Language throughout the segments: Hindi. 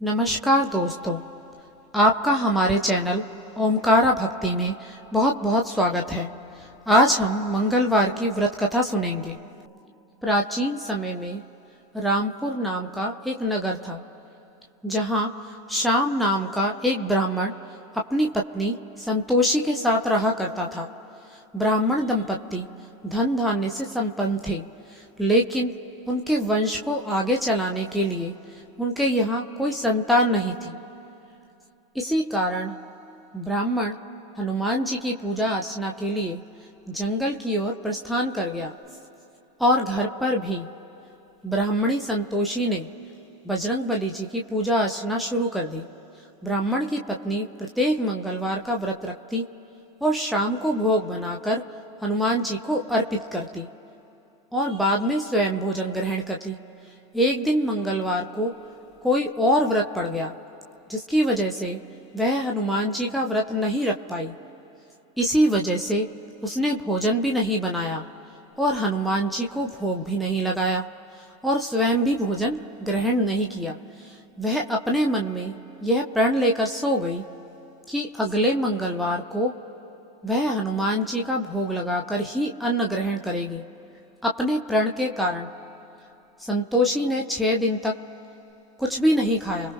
नमस्कार दोस्तों, आपका हमारे चैनल ओमकारा भक्ति में बहुत बहुत स्वागत है। आज हम मंगलवार की व्रत कथा सुनेंगे। प्राचीन समय में रामपुर नाम का एक नगर था, जहाँ श्याम नाम का एक ब्राह्मण अपनी पत्नी संतोषी के साथ रहा करता था। ब्राह्मण दंपत्ति धन धान्य से संपन्न थे, लेकिन उनके वंश को आगे चलाने के लिए उनके यहाँ कोई संतान नहीं थी। इसी कारण ब्राह्मण हनुमान जी की पूजा अर्चना के लिए जंगल की ओर प्रस्थान कर गया और घर पर भी ब्राह्मणी संतोषी ने बजरंगबली जी की पूजा अर्चना शुरू कर दी। ब्राह्मण की पत्नी प्रत्येक मंगलवार का व्रत रखती और शाम को भोग बनाकर हनुमान जी को अर्पित करती और बाद में स्वयं भोजन ग्रहण करती। एक दिन मंगलवार को कोई और व्रत पड़ गया, जिसकी वजह से वह हनुमान जी का व्रत नहीं रख पाई। इसी वजह से उसने भोजन भी नहीं बनाया और हनुमान जी को भोग भी नहीं लगाया और स्वयं भी भोजन ग्रहण नहीं किया। वह अपने मन में यह प्रण लेकर सो गई कि अगले मंगलवार को वह हनुमान जी का भोग लगाकर ही अन्न ग्रहण करेगी। अपने प्रण के कारण संतोषी ने 6 दिन तक कुछ भी नहीं खाया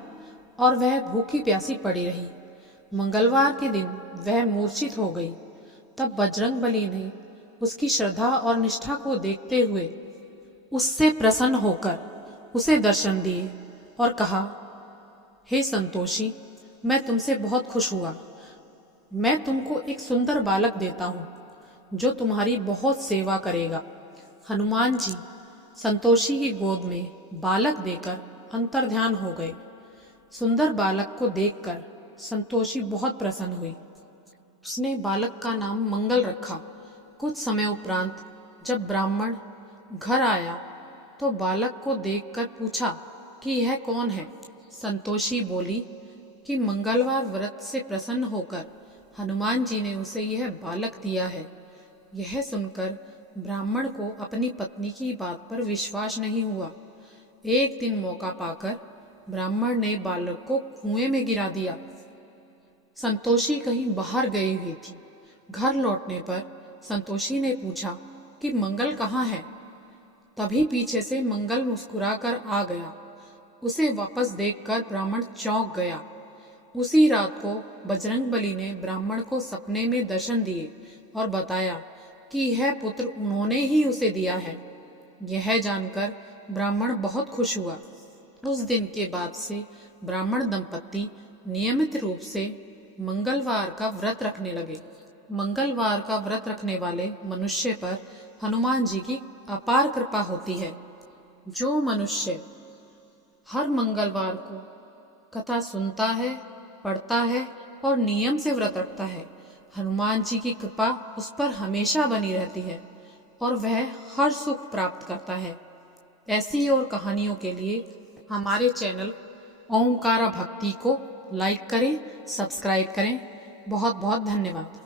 और वह भूखी प्यासी पड़ी रही। मंगलवार के दिन वह मूर्छित हो गई। तब बजरंगबली ने उसकी श्रद्धा और निष्ठा को देखते हुए उससे प्रसन्न होकर उसे दर्शन दिए और कहा, हे संतोषी, मैं तुमसे बहुत खुश हुआ। मैं तुमको एक सुंदर बालक देता हूँ जो तुम्हारी बहुत सेवा करेगा। हनुमान जी संतोषी की गोद में बालक देकर अंतर्ध्यान हो गए। सुंदर बालक को देखकर संतोषी बहुत प्रसन्न हुई। उसने बालक का नाम मंगल रखा। कुछ समय उपरांत जब ब्राह्मण घर आया तो बालक को देखकर पूछा कि यह कौन है। संतोषी बोली कि मंगलवार व्रत से प्रसन्न होकर हनुमान जी ने उसे यह बालक दिया है। यह सुनकर ब्राह्मण को अपनी पत्नी की बात पर विश्वास नहीं हुआ। एक दिन मौका पाकर ब्राह्मण ने बालक को कुएं में गिरा दिया। संतोषी कहीं बाहर गई हुई थी। घर लौटने पर संतोषी ने पूछा कि मंगल कहाँ है। तभी पीछे से मंगल मुस्कुराकर आ गया। उसे वापस देखकर ब्राह्मण चौंक गया। उसी रात को बजरंगबली ने ब्राह्मण को सपने में दर्शन दिए और बताया कि यह पुत्र उन्होंने ही उसे दिया है। यह जानकर ब्राह्मण बहुत खुश हुआ। उस दिन के बाद से ब्राह्मण दंपत्ति नियमित रूप से मंगलवार का व्रत रखने लगे। मंगलवार का व्रत रखने वाले मनुष्य पर हनुमान जी की अपार कृपा होती है। जो मनुष्य हर मंगलवार को कथा सुनता है, पढ़ता है और नियम से व्रत रखता है, हनुमान जी की कृपा उस पर हमेशा बनी रहती है और वह हर सुख प्राप्त करता है। ऐसी और कहानियों के लिए हमारे चैनल ओमकारा भक्ति को लाइक करें, सब्सक्राइब करें। बहुत बहुत धन्यवाद।